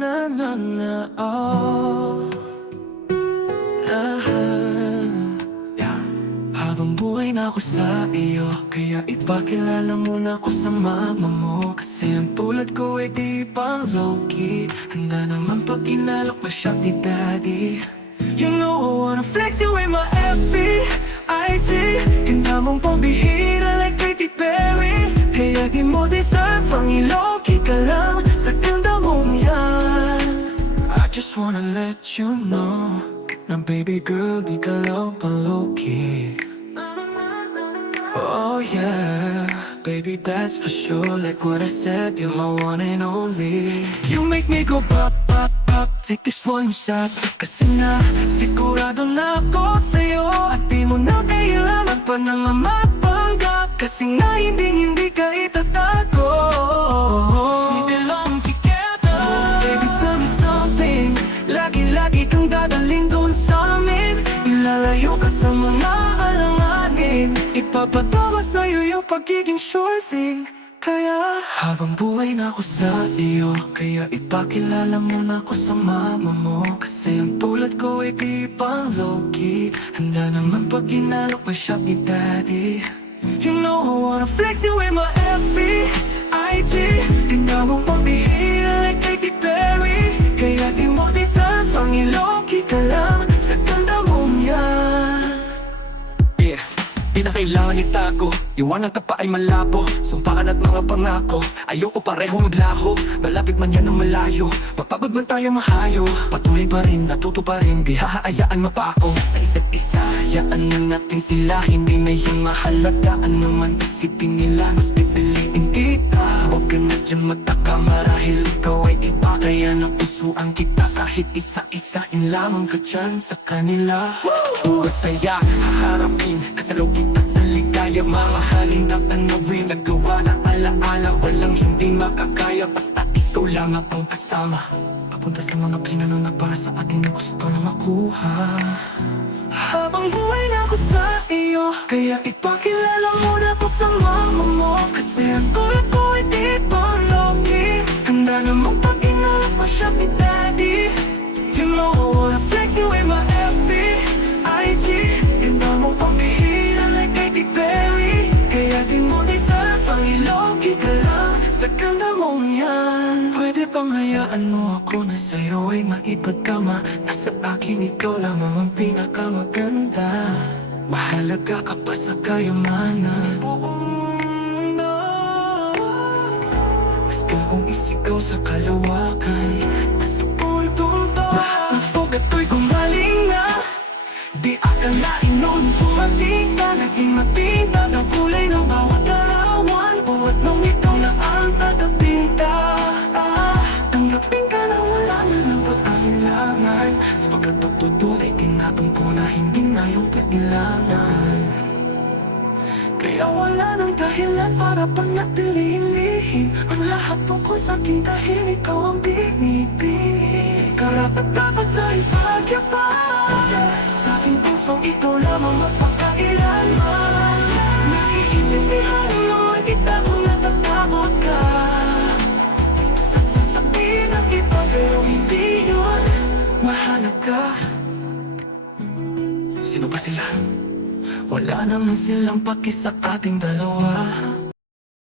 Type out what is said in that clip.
na na na oh. Yeah. Habang buhay na ako sa iyo, kaya ipakilala mo na ako sa mama mo. Kasi ang tulad ko ay di pang low-key, handa naman pag inalok pa siya ni daddy. You know I wanna flex you in my FB, IG. Ganda mong pambihira like Katy Perry, kaya di mo deserve ang iloki ka lang sa ganda mong yan. I just wanna let you know na baby girl, di ka lang pa-low-key. Oh yeah, baby that's for sure. Like what I said, you're my one and only. You make me go pop, pop, pop. Take this one shot. Kasi na, sigurado na ako sa'yo. At di mo na kailangan pa nang magpanggap. Kasi nga hindi ka itatago. We belong together. Baby tell me something. Lagi kang dadaling doon sa amin. Ilalayo ka sa mga alanganin. Ipapatawa sa'yo yung pagiging sure thing. Kaya habang buhay na ako sa iyo, kaya ipakilala mo na ako sa mama mo. Kasi ang tulad ko ay di pang low-key, handa naman pag inalok pa siya ni daddy. You know I wanna flex you in my FB, IG. Ganda mong pambihira like Katy Perry, kaya di mo deserve ang iloki ka lang sa ganda mong yan. Yeah, di na kailangan itago, iwan ang tapa ay malabo. Sumpaan at mga pangako, ayoko pareho maglaho. Malapit man yan ang malayo, mapagod man tayo mahayo. Patuloy pa rin, natuto pa rin, di hahaayaan mapako sa isa't isa. Hayaan na natin sila, hindi na yung mahalaga. Ano man isipin nila, mas pipiliin kita. Huwag ka na dyan magtaka, marahil ikaw ay iba. Kaya napusuan kita kahit isa-isain lamang ka dyan sa kanila. Puro saya, haharapin, kasalaw kita sa ligaya. Mamahalin at tanawin, nagawa na alaala. Walang hindi makakaya, basta ikaw lang ang kasama. Papunta sa mga pinano na para sa atin na gusto na makuha. Habang buhay na ako sa iyo, kaya ipakilala mo na ako sa mama mo. Kasi ang tulad ko ay di pang low-key, handa namang pag inalok pa siya ni daddy. You know I wanna flex you in my FB, IG. Ganda mong pambihira like Katy Perry, kaya di mo deserve ang iloki ka lang sa ganda mong yan. Pwede bang hayaan mo ako na sa'yo ay maipagkama? Nasa akin ikaw lamang ang pinakamaganda. Mahalaga ka pa sa kayamanan sa buong mundo. Basta kong isigaw sa kalawakan, nasa puntong to. Ang sugat ko'y gumaling na, di akalain noon dumating ka. Naging matinag ang kulay ng bawat larawan. Buhat nung ikaw na ang tatapinta. Tanggapin ka na wala na ng pag-ailangan, sapagkat pagtutunay tinatampo na hindi na yung kailangan. Kaya wala nang dahilan para panatilihin ang lahat tungkol sa'kin, dahil ikaw ang pinipili. Karapat-dapat na ibagya pa sa aking pusong ito lamang magpakailanman. Naiintindihan naman kita kung natatakot ka sa sasabihin ng iba, pero hindi yun mahalaga. Sino ba sila? Wala naman silang paki sa ating dalawa.